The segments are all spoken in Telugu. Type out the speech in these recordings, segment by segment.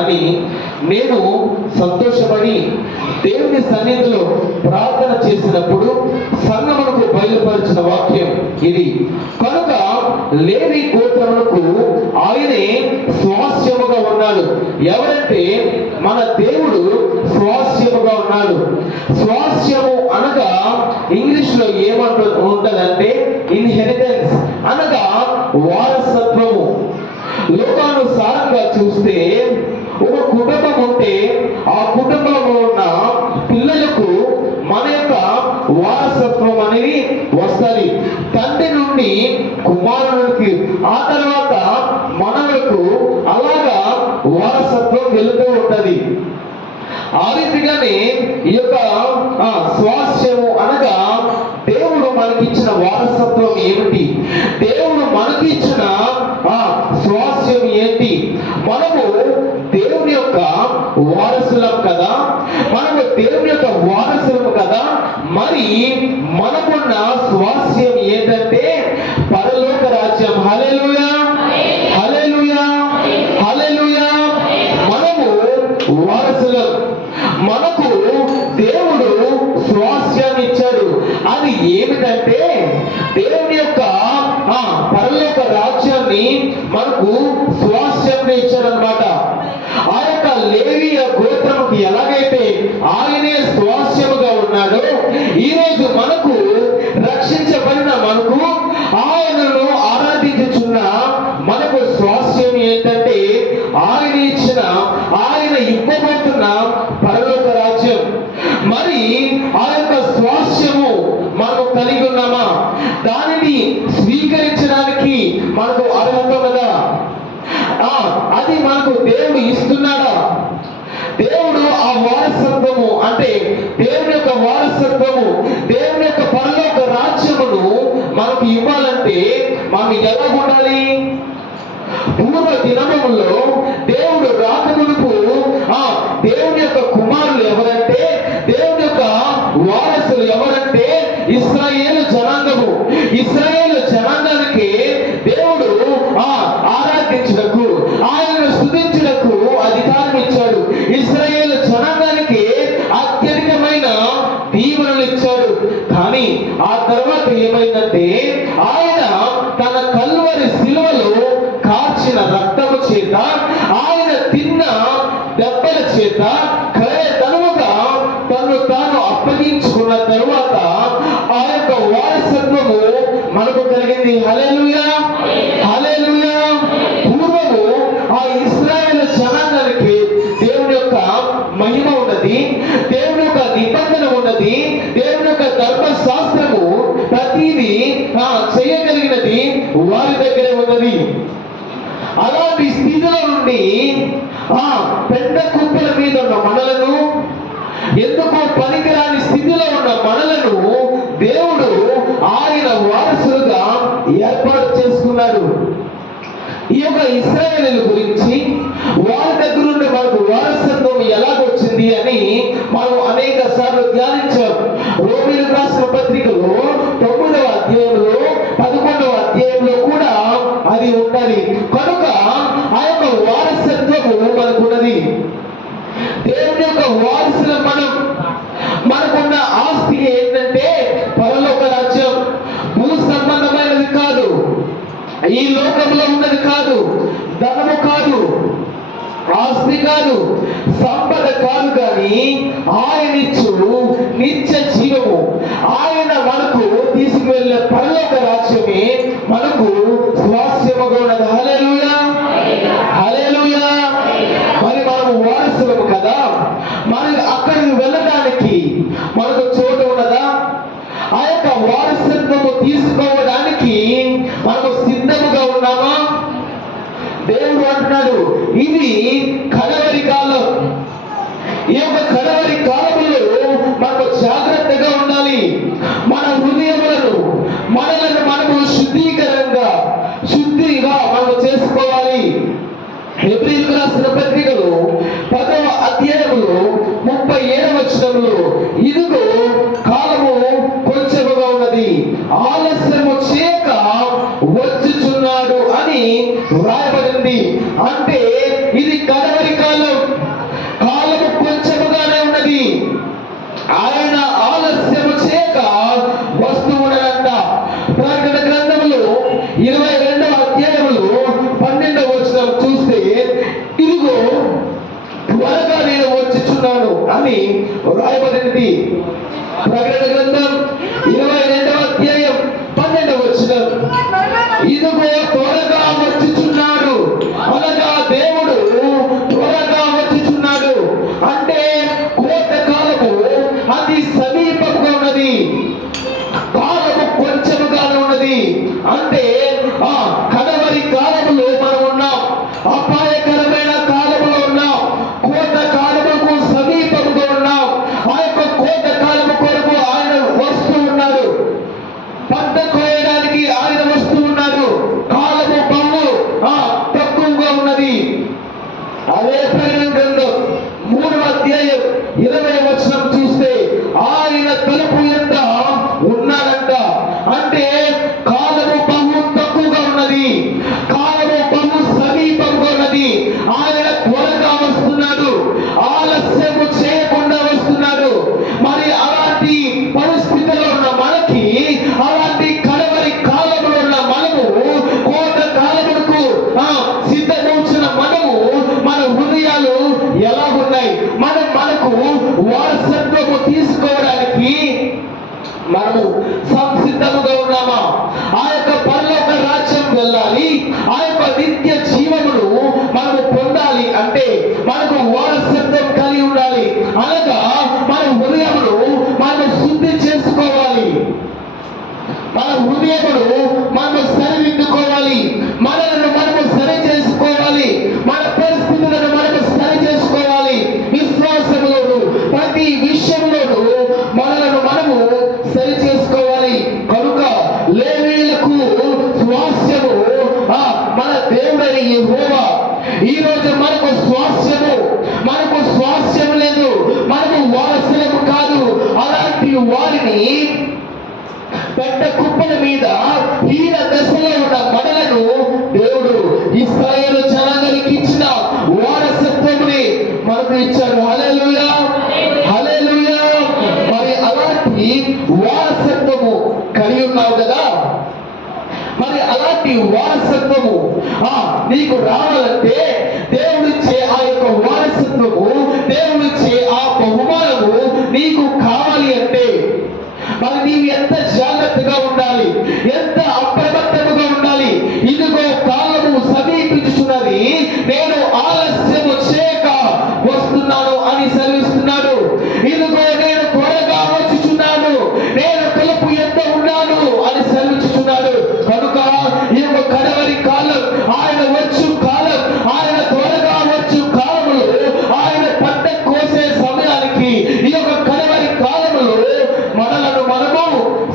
అని నేను సంతోషపడి దేవుని సన్నిధిలో ప్రార్థన చేసినప్పుడు సంఘమునకు బయలుపరిచిన వాక్యం ఇది. కనుక లేవి గోత్రములకు ఆయనే స్వాస్యముగా ఉన్నాడు. ఎవరంటే మన దేవుడు స్వాస్యముగా ఉన్నాడు. స్వాస్యము అనగా ఇంగ్లీష్ లో ఉంటదంటే ఇన్హెరిటెన్స్ అనగా వారసత్వము. లోకానుసారంగా చూస్తే ఒక కుటుంబం ఉంటే ఆ కుటుంబంలో ఉన్న పిల్లలకు మన యొక్క వారసత్వం అనేది వస్తుంది. తండ్రి నుండి కుమారునికి, ఆ తర్వాత మనవలకు అలాగా వారసత్వం వెళుతూ ఉంటది. ఆ రీతిగానే ఈ యొక్క స్వాస్యము అనగా దేవుడు మనకిచ్చిన వారసత్వం ఏమిటి, దేవుడు మనకిచ్చిన స్వాస్యం ఏంటి? మనము దేవుని యొక్క వారసులం కదా, మనము దేవుని యొక్క వారసులం కదా. మరి మనకున్న స్వాస్యం ఏంటంటే పరలోక రాజ్యం. హల్లెలూయా, హల్లెలూయా, హల్లెలూయా. మనము వారసులం. మనకు దేవుడు స్వాస్యాన్ని ఇచ్చాడు. అది ఏమిటంటే దేవుని యొక్క పరలోక రాజ్యాన్ని మనకు స్వాస్యంగా ఇచ్చాడనమాట. ఆ యొక్క లేవీయ గోత్రముకి ఎలాగైతే ఆయనే స్వాస్యముగా ఉన్నాడో, ఈరోజు మనకు రక్షించబడిన మనకు ఆయనను ఆరాధించుచున్న మనకు స్వాస్యం ఏంటంటే ఆయన ఇచ్చిన, ఆయన ఇవ్వబోతున్న పరలోక రాజ్యం. మరి ఆ యొక్క స్వాస్యము మనము కలిగి ఉన్నామా? దానిని స్వీకరించడానికి మనకు అర్హత ఉన్నదా? అది మనకు దేవుడు ఇస్తున్నాడా? దేవుడు ఆ వారసత్వము అంటే దేవుని యొక్క వారసత్వము, దేవుని యొక్క పరలోక రాజ్యమును మనకు ఇవ్వాలంటే మనం ఎలా ఉండాలి? పూర్వ దినములలో దేవుడు రాకమునుపు దేవుని యొక్క కుమారులు ఎవరంటే, దేవుని యొక్క వారసులు ఎవరంటే ఇశ్రాయేలు జనాంగము. ఇశ్రాయేలు జనాంగానికి దేవుడు ఆరాధించుటకు, ఆయనను స్తుతించుటకు అధికారం ఇచ్చాడు. ఇశ్రాయేలు జనాంగానికి అత్యధికమైన దీవెనలు ఇచ్చాడు. కానీ ఆ తర్వాత ఏమైందంటే ఆయన తన కల్వరి శిలువలో కార్చిన రక్తము చేత, ఆయన తిన్న దెబ్బల చేత తనువుగా తను తాను అప్పగించుకున్న తరువాత ఆ యొక్క వారసత్వము మనకు కలిగింది. హల్లెలూయా, హల్లెలూయా. పూర్వము ఆ ఇశ్రాయేలు జనాంగానికి దేవుని యొక్క మహిమ ఉన్నది, దేవుని యొక్క నిబంధన ఉన్నది, దేవుని యొక్క ధర్మశాస్త్రము ప్రతిదీ చేయగలిగినది వారి దగ్గరే ఉన్నది. అలాంటి స్థితిలో నుండి పెద్ద కుప్పల మీద ఉన్న మనలను, ఎందుకు పనికిరాని స్థితిలో ఉన్న మనలను దేవుడు ఆయన వారసులుగా ఏర్పాటు చేసుకున్నాడు. ఈ యొక్క ఇశ్రాయేలీయుల గురించి వారి దగ్గర నుండి మనకు వారసత్వం ఎలాగొచ్చింది అని మనం అనేక సార్లు ధ్యానించాం. రోమీయులకు రాసిన పత్రికలో 9వ అధ్యాయంలో 11వ అధ్యాయంలో కూడా అది ఉన్నది. కనుక ఆ యొక్క వారసత్వము మనకున్నది. దేవుని యొక్క వారసుల మనకున్న ఆస్తి ఏంటంటే పరలోక రాజ్యం. భూ సంబంధమైనది కాదు, ఈ లోకంలో ఉన్నది కాదు, ధనము కాదు, ఆస్తి కాదు, సంపద కాదు, కానీ ఆయన ఇచ్చు నిత్య జీవము. ఆయన మనకు తీసుకువెళ్ళే పరలోక రాజ్యమే మనకు స్వాస్యముగా ఉన్నది. హల్లెలూయా, హల్లెలూయా. మరి మనము వారసులము కదా, మనకి అక్కడికి వెళ్ళడానికి మనకు చోటు ఉన్నదా? ఆ యొక్క వారసత్వము తీసుకోవడానికి మనము సిద్ధముగా ఉన్నామా? దేవుడు అంటున్నాడు, ఇది కడవరి కాలం. ఈ యొక్క కడవరి కాలంలో మనము జాగ్రత్తగా ఉండాలి. మన హృదయములను మనము శుద్ధిగా మనము చేసుకోవాలి. హెబ్రీయులకు రాసిన పత్రికలో 10వ అధ్యాయములో 37వ వచనంలో, ఇదిగో కాలము కొంచెముగా ఉన్నది, ఆలస్యము చేయక వచ్చుచున్నాడు అని వ్రాయబడింది. అంటే ఇది కడవరి కాలం. వ్రాయబడినది. ప్రకటన గ్రంథం 22వ అధ్యాయం 12వ వచనం, ఇదిగో త్వరగా వచ్చుచున్నాడు అనగా దేవుడు త్వరగా వచ్చుచున్నాడు అంటే కోత కాలము అతి సమీపంగా ఉన్నది, కాలము కొంచెముగానే ఉన్నది. అంటే కడవరి కాలములో మనం ఉన్నాం, అపాయకరమైన కాలములో ఉన్నాం, కోత కాలముకు సమీపంగా ఉన్నాం. ఆ యొక్క కోత కాలము కొరకు ఆయన వస్తూ ఉన్నాడు, పంట కోయడానికి ఆయన వస్తూ ఉన్నాడు. కాలము బహు తక్కువగా ఉన్నది. అదే ప్రకటన గ్రంథం 3వ అధ్యాయం 20వ వచనం చూస్తే ఆయన తలుపు ఎంత ఉన్నాడంట. అంటే కాలము బహు తక్కువగా ఉన్నది, కాలము బహు సమీపంగా ఉన్నది. ఆయన త్వరగా వస్తున్నాడు, ఆలస్యము చేయకుండా వస్తున్నాడు. మరి అలాంటి పరిస్థితుల్లో ఉన్న మనకి, అలాంటి కడవరి కాలంలో ఉన్న మనము, కోత కాలముకు సిద్ధమవుతున్న మనము, మన హృదయాలు ఎలా ఉన్నాయి? మనకు వారసత్వము తీసుకోవడానికి మనము సంసిద్ధముగా ఉన్నామా? ఆ యొక్క పరలోక రాజ్యం వెళ్ళాలి, ఆ యొక్క నిత్య జీవమును మనము పొందాలి అంటే మనకు వారసత్వం కలిగి ఉండాలి. అనగా మన హృదయమును మనము శుద్ధి చేసుకోవాలి, మన హృదయమును మనము సరిదిద్దుకోవాలి, మనలను మనము సరి చేసుకోవాలి, మన పరిస్థితులను మనము సరి చేసుకోవాలి. విశ్వాసములోను ప్రతి విషయంలోనూ మనలను మనము సరి చేసుకోవాలి. కనుక లేవీయులకు స్వాస్యము మన దేవుడైన యెహోవా. ఈ రోజు మనకు స్వాస్యము లేదు, మనకు వారసులము కాదు. అలాంటి వారిని పెద్ద కుప్పల మీద హీన దశలో ఉన్న మనలను దేవుడు ఇశ్రాయేలు జనాంగానికి ఇచ్చిన వారసత్వముని మనకు ఇచ్చాడు. హల్లెలూయా, హల్లెలూయా. మరి అలాంటి వారసత్వము కలిగి ఉన్నావు కదా. మరి అలాంటి వారసత్వము నీకు రావాలంటే దేవుడిచ్చే ఆ యొక్క వారసత్వము, దేవుడిచ్చే ఆ బహుమానము నీకు కావాలి అంటే మరి నీవు ఎంత జాగ్రత్తగా ఉండాలి, ఎంత అప్రమత్తముగా ఉండాలి. ఇదిగో కాలము సమీపించుచున్నది, నేను ఆలస్యము చేయక వస్తున్నాను అని సెలవిస్తున్నాడు. ఇదిగో నేను త్వరగా వచ్చుచున్నాను, నేను తలుపు ఎంత ఉన్నాను అని సెలవిస్తున్నాడు. కనుక ఈ యొక్క కడవరి కాలం, ఆయన వచ్చు కాలం, ఆయన త్వరగా వచ్చు కాలములో, ఆయన పంట కోసే సమయానికి ఈ యొక్క కడవరి కాలములో మనలను మనము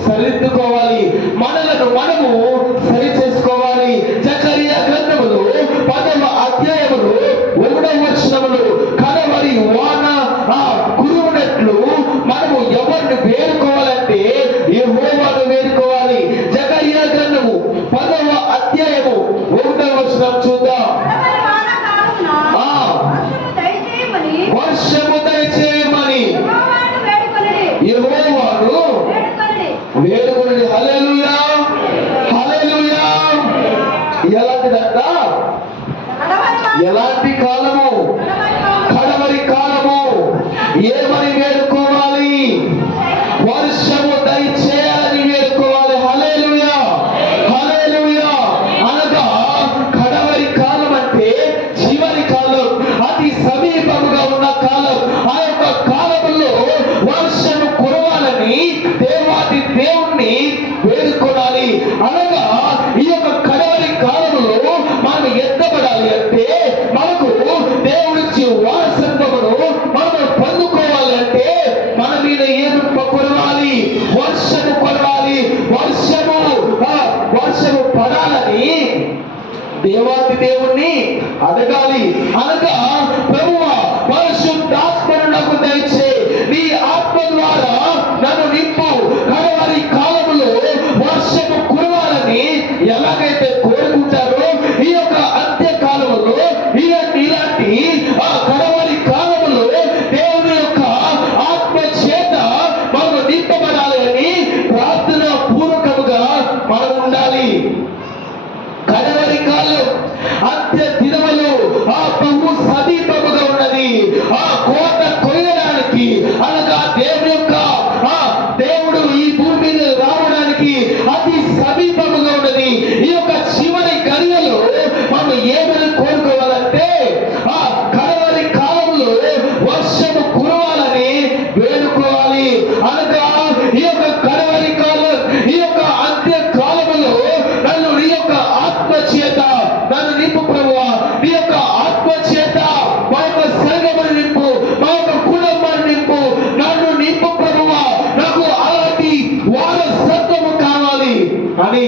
సరిదిద్దుకోవాలి, మనలను మనము సరి చేసుకోవాలి. జకరియా గ్రంథములో 10వ అధ్యాయములో 1వ వచనములో కడవరి వాన కురువునట్లు మనము ఎవరిని వేడుకోవాలంటే యెహోవాను వేడుకోవాలి. జకరియా గ్రంథము 10వ అధ్యాయము 1వ వచనం చూద్దాం. వర్షము దయచేయమని యెహోవాను వేడుకొనండి. హల్లెలూయా, హల్లెలూయా. ఎలాంటిదంట? ఎలాంటి కాలము? కడవరి కాలము. ఏమని వేడుకోవాలి? వర్షము దయచేయాలని వేడుకోవాలి. హల్లెలూయా, హల్లెలూయా. అనగా కడవరి కాలం అంటే చివరి కాలం, అతి సమీపముగా ఉన్న కాలం. ఆ యొక్క కాలంలో వర్షము కురవాలని దేవాది దేవుణ్ణి వేడుకోవాలి. అనగా ఈ యొక్క కడవరి కాలంలో మనం ఎత్తబడాలి అంటే, మనకు దేవుడిచ్చి వారసత్వమును మనం పొందుకోవాలి అంటే మన మీద ఏదో కురవాలి, వర్షము కురవాలి. వర్షము పడాలని దేవాది దేవుణ్ణి అడగాలి. అనగా ప్రభువా పరిశుద్ధాత్మను నాకు దయచే, నీ ఆత్మ ద్వారా నన్ను నింపు. కడవరి కాలములో వర్షము కురవాలని ఎలాగైతే కోరుకుంటారో, ఈ యొక్క అంత్య కాలములో ఇలాంటి కడవరి కాలములో దేవుని యొక్క ఆత్మ చేత మనం నింపబడాలి అని ప్రార్థన పూర్వకముగా మనం ఉండాలి. కడవరి కాలం, అంత్య దినములు బహు సమీపముగా ఉన్నది. ఆ కోత కొయ్యడానికి అనగా దేవుడు ఈ భూమి మీద రావడానికి అతి సమీపముగా ఉన్నది. ఈ యొక్క చివరి గడియలో మనం ఏమని కోరుకోవాలంటే ఆ కడవరి కాలంలో వర్షము కురవాలని వేడుకోవాలి. అనగా ఈ యొక్క కడవరి కాలం, ఈ యొక్క అంత్య కాలములో నన్ను నీ యొక్క ఆత్మ చేత నన్ను నింపు ప్రభువా, నీ యొక్క ఆత్మ చేత మా యొక్క సంఘమును నింపు, మా యొక్క కుటుంబాన్ని నింపు, నన్ను నింపు ప్రభువా, నాకు అలాంటి వారసత్వము కావాలి అని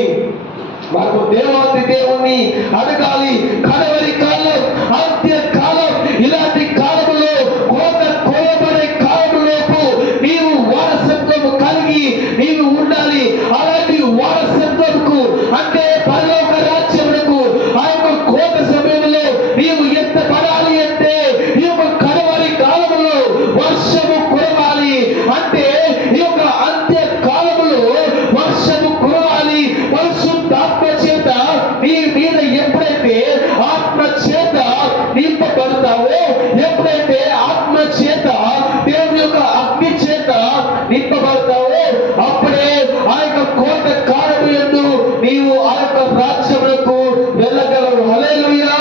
మనకు దేవాది దేవుణ్ణి అడగాలి. కడవరి కాలం, అంత్య కాలం, ఇలాంటి కాలములో కోత కోయబడే కాలములోపు నీవు వారసత్వము కలిగి నీవు ఉండాలి. అలాంటి వారసత్వముకు అంటే పరలోక రాజ్యములకు ఆ యొక్క కోత సమయంలో నీవు ఎత్తబడాలి అంటే ఈ యొక్క కడవరి కాలములో వర్షము కురవాలి. అంటే ఈ యొక్క అంత్య కాలములో వర్షము కురవాలి. పరిశుద్ధాత్మ చేత నీ మీద ఎప్పుడైతే ఆత్మ చేత నింపబడతావో, ఎప్పుడైతే ఆత్మ చేత దేవుని యొక్క అగ్ని చేత నింపబడతావో, అప్పుడే ఆ యొక్క కోట కాలము యందు నీవు ఆ యొక్క రాజ్యములకు వెళ్ళగలవు. హల్లెలూయా,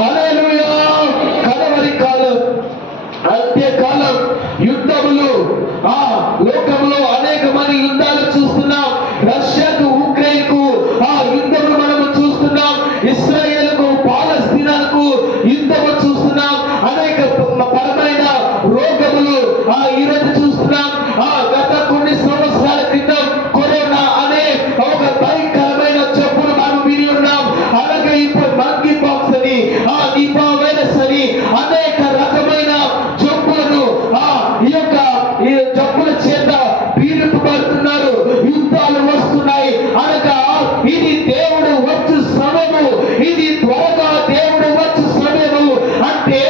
హల్లెలూయా. కడవరి కాలం, అంత్యకాలం, యుద్ధములు. లోకంలో అనేక మంది యుద్ధాలు చూస్తున్నాం. రష్యాకు ఉక్రెయిన్కు ఆ యుద్ధము మనము చూస్తున్నాం. ఇస్రాయేల్కు పాలస్తీనాకు యుద్ధము చూస్తున్నాం. అనేక పరమైన రోగములు ఈరోజు చూస్తున్నాం. గత కొన్ని సంవత్సరాల క్రితం కరోనా అనే ఒక భయంకరమైన జబ్బును మనం విని ఉన్నాం. అలాగే ఇప్పుడు మంకీ పాక్స్ అని, నిపా వైరస్ అని అనేక రకమైన జబ్బులను ఈ జబ్బుల చేత పీడింపబడుతున్నారు. యుద్ధాలు వస్తున్నాయి. అనగా ఇది దేవుడు వచ్చు సమయము, ఇది త్వరగా దేవుడు వచ్చు సమయము. అంటే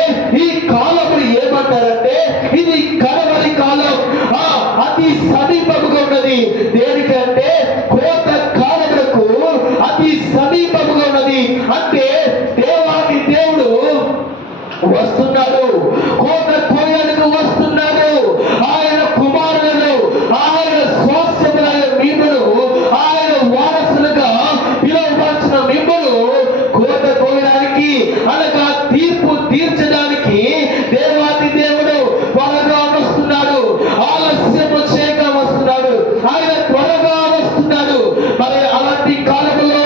ఈ కాలము ఏమంటారంటే ఇది కడవరి కాలం, అతి సమీపముగా ఉన్నది. దేనికంటే కోత కాలములకు అతి సమీపముగా ఉన్నది. అంటే దేవాది దేవుడు వస్తున్నాడు, కోత కోయడానికి వస్తున్నాడు. ఆయన కుమారులను, ఆయన స్వాస్థ్యములైన మిమ్మును, ఆయన వారసులుగా పిలువబడిన మిమ్మును కోత కోయడానికి అనగా తీర్పు తీర్చడానికి దేవాది దేవుడు త్వరగా వస్తున్నాడు. ఆలస్యము చేయక వస్తున్నాడు. ఆయన త్వరగా వస్తున్నాడు. మరి అలాంటి కాలంలో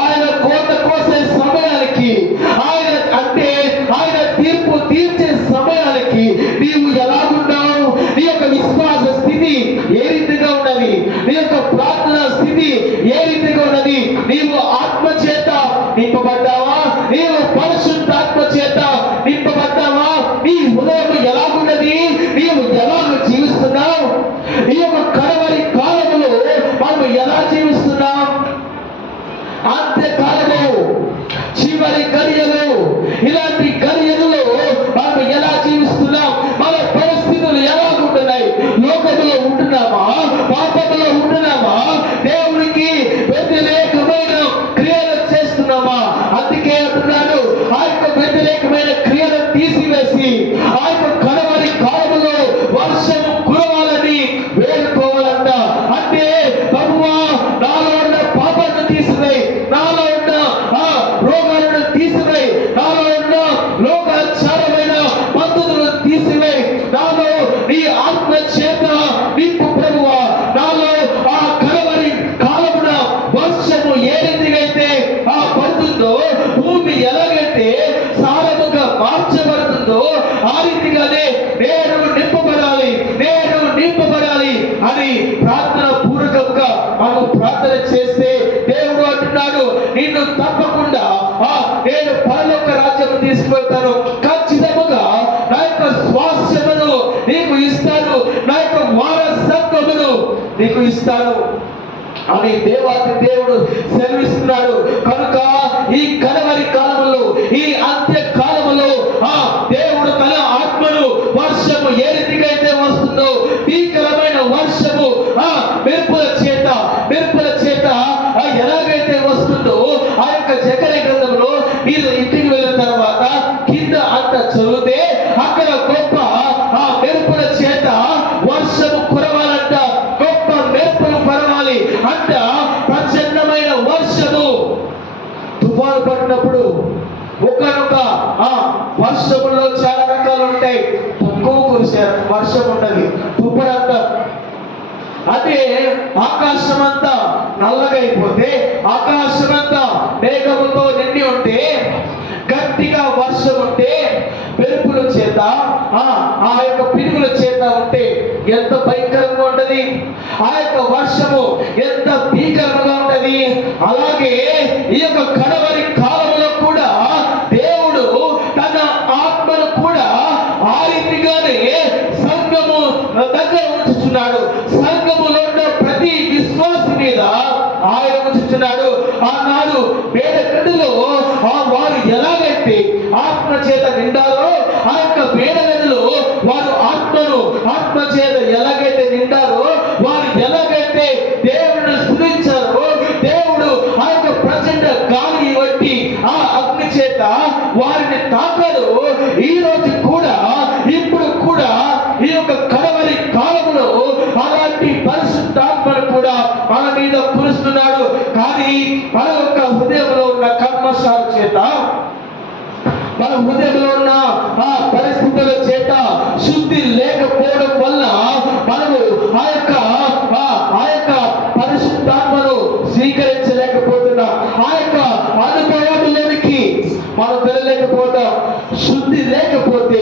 ఆయన కోత కోసే సమయానికి, ఆయన అంటే ఆయన తీర్పు తీర్చే సమయానికి నీవు ఎలాగున్నావు? నీ యొక్క విశ్వాస స్థితి ఏ రీతిగా ఉన్నది? నీ యొక్క ప్రార్థన స్థితి ఏ రీతిగా ఉన్నది? నీవు ఆత్మ చేత నింపబడ్డావా? నీవు పరిశుద్ధాత్మ చేత నింపబడ్డావా? నీ హృదయం ఎలాగున్నది? నీవు ఎలాగ జీవిస్తున్నావు? ఈ యొక్క కడవరి కాలములో మనం ఎలా జీవిస్తున్నాం? అంత్యకాలము, చివరి గడియలు, ఇలాంటి గడియలలో మనం ఎలా జీవిస్తున్నాం? మన పరిస్థితులు ఎలా ఉంటున్నాయి? లోకములో ఉంటున్నామా? పాపములో ఉంటున్నామా? దేవునికి వ్యతిరేకమైన క్రియలు చేస్తున్నామా? అందుకే అంటున్నాడు, ఆ యొక్క వ్యతిరేకమైన క్రియలను తీసివేసి ఆ యొక్క కడవరి కాలములో వర్షము కురవాలని వేడుకోవాలంట. అంటే ప్రభువా, నాలో ఉన్న పాపాలను తీసివేయి, నాలో ఉన్న రోగాలను తీసివేయి, నాలో ఉన్న లోకాచారమైన పద్ధతులను తీసివేయి, నాలో నీ ఆత్మ చేత నింపు ప్రభువా. నాలో ఆ కడవరి కాలమున వర్షము ఏ రీతిగా అయితే పడుతుందో, భూమి ఎలాగైతే సారముగా మార్చబడుతుందో ఆ రీతిగానే నేను నింపబడాలి, నేను నింపబడాలి అని ప్రార్థన పూర్వకంగా మనం ప్రార్థన చేస్తే దేవుడు అంటున్నాడు, నిన్ను తప్పకుండా నేను పరలోక రాజ్యం తీసుకువెళ్తాను. ఖచ్చితంగా నా యొక్క స్వాస్థ్యమును నీకు ఇస్తాను, నా యొక్క వారసత్వమును నీకు ఇస్తాను అని దేవాది దేవుడు సెలవిస్తున్నాడు. కనుక ఈ కడవరి కాలములో, ఈ అంత్య కాలములో దేవుడు తన ఆత్మను వర్షము ఏ రీతిగా అయితే వస్తుందో, భీకరమైన వర్షము మెరుపుల చేత ఎలాగైతే వస్తుందో, ఆ యొక్క జకర్యా గ్రంథంలో మీరు ఇంటికి వెళ్ళిన తర్వాత కింద అంత చదివితే అక్కడ గొప్ప మెరుపుల చేత వర్షములో చాలా రకాలు ఉంటాయి. తక్కువ కురిసే వర్షం ఉన్నది, తుప్పరంతా. అదే ఆకాశం అంతా నల్లగా అయిపోతే, ఆకాశం అంతా మేఘముతో నిండి ఉంటే, గట్టిగా వర్షం ఉంటే, మెరుపుల చేత ఆ యొక్క పిడుగుల చేత ఉంటే ఎంత భయంకరంగా ఉంటది. ఆ యొక్క వర్షము ఎంత భీకరంగా ఉంటది. అలాగే ఈ యొక్క కడవరి కాలంలో కూడా దేవుడు తన ఆత్మను కూడా ఆ రీతిగానే సంఘము దగ్గర ఉంచుచున్నాడు. సంఘములో ఉన్న ప్రతి విశ్వాసి మీద ఆయన ఉంచుచున్నాడు. ఆనాడు వేడగడ్డలో వారు ఎలాగైతే ఆత్మ చేత నిండారో, ఆ యొక్క వేడగడ్డలో వారు ఆత్మ చేత ఎలాగైతే నిండారో, వారు ఎలాగైతే దేవుడిని స్తుతించారో, దేవుడు ఆ యొక్క ప్రచండ గాలి బట్టి ఆ అగ్ని చేత వారిని తాకాడు. ఈ రోజు కూడా, ఇప్పుడు కూడా ఈ యొక్క కడవరి కాలంలో అలాంటి పరిశుద్ధాత్మను కూడా మన మీద కురుస్తున్నాడు. కానీ మన యొక్క హృదయంలో ఉన్న కర్మశాల చేత, మన హృదయంలో ఉన్న ఆ పరిస్థితుల చేత శుద్ధి లేకపోవడం వల్ల మనము ఆ యొక్క పరిశుద్ధాత్మను స్వీకరించలేకపోతున్నాం. ఆ యొక్క అనుభవంలోనికి మనం వెళ్ళలేకపోతాం. శుద్ధి లేకపోతే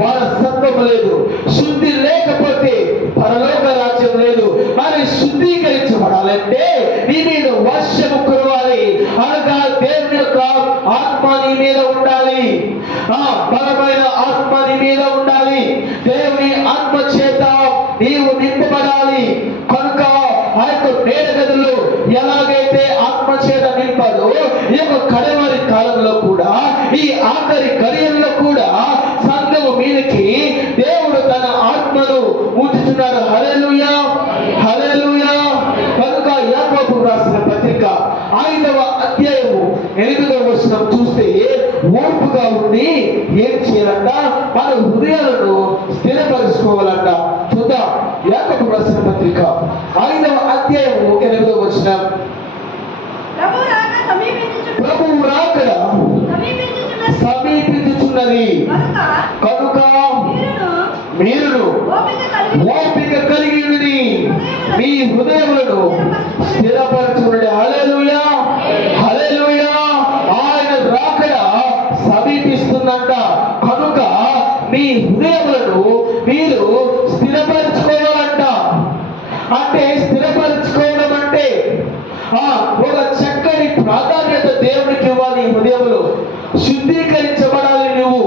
వారసత్వం లేదు, శుద్ధి లేకపోతే పరలోక రాజ్యం లేదు. మరి శుద్ధీకరించబడాలంటే నీ మీద వర్షము కురవాలి, అనగా దేవుని యొక్క ఆత్మ నీ మీద ఉండాలి. బలమైన ఆత్మ నీ మీద ఉండాలి. దేవుని ఆత్మ చేత నీవు నింపబడాలి. కనుక ఆ యొక్క మేడగదులు ఎలాగైతే ఆత్మ చేత నింపాడో, ఈ యొక్క కడవరి కాలంలో కూడా, ఈ ఆఖరి గడియల్లో కూడా సంఘము మీదకి దేవుడు తన ఆత్మను ఉంచుతున్నాడు. హల్లెలూయా, హల్లెలూయా. కనుక యాకోబు రాసిన పత్రిక 5వ అధ్యాయము 8వ వచనం చూస్తే, ఓర్పుగా ఉండి ఏం చేయాలంట? మన హృదయాలను స్థిరపరుచుకోవాలంట. చూద్దాం, యాకోబు రాసిన పత్రిక 5వ అధ్యాయము 8వ వచనం. ప్రభువు రాకడ సమీపించుచున్నది కనుక మీరును ఓపిక కలిగి మీ హృదయములను స్థిరపరచుకునండి. హల్లెలూయా, హల్లెలూయా. ఆయన రాకడ సమీపిస్తుందంట. కనుక మీ హృదయములను మీరు స్థిరపరచుకోవాలంట. అంటే స్థిరపరచుకోవడం అంటే ఒక చక్కని ప్రాధాన్యత దేవునికి ఇవ్వాలి. హృదయంలో శుద్ధీకరించబడాలి. నువ్వు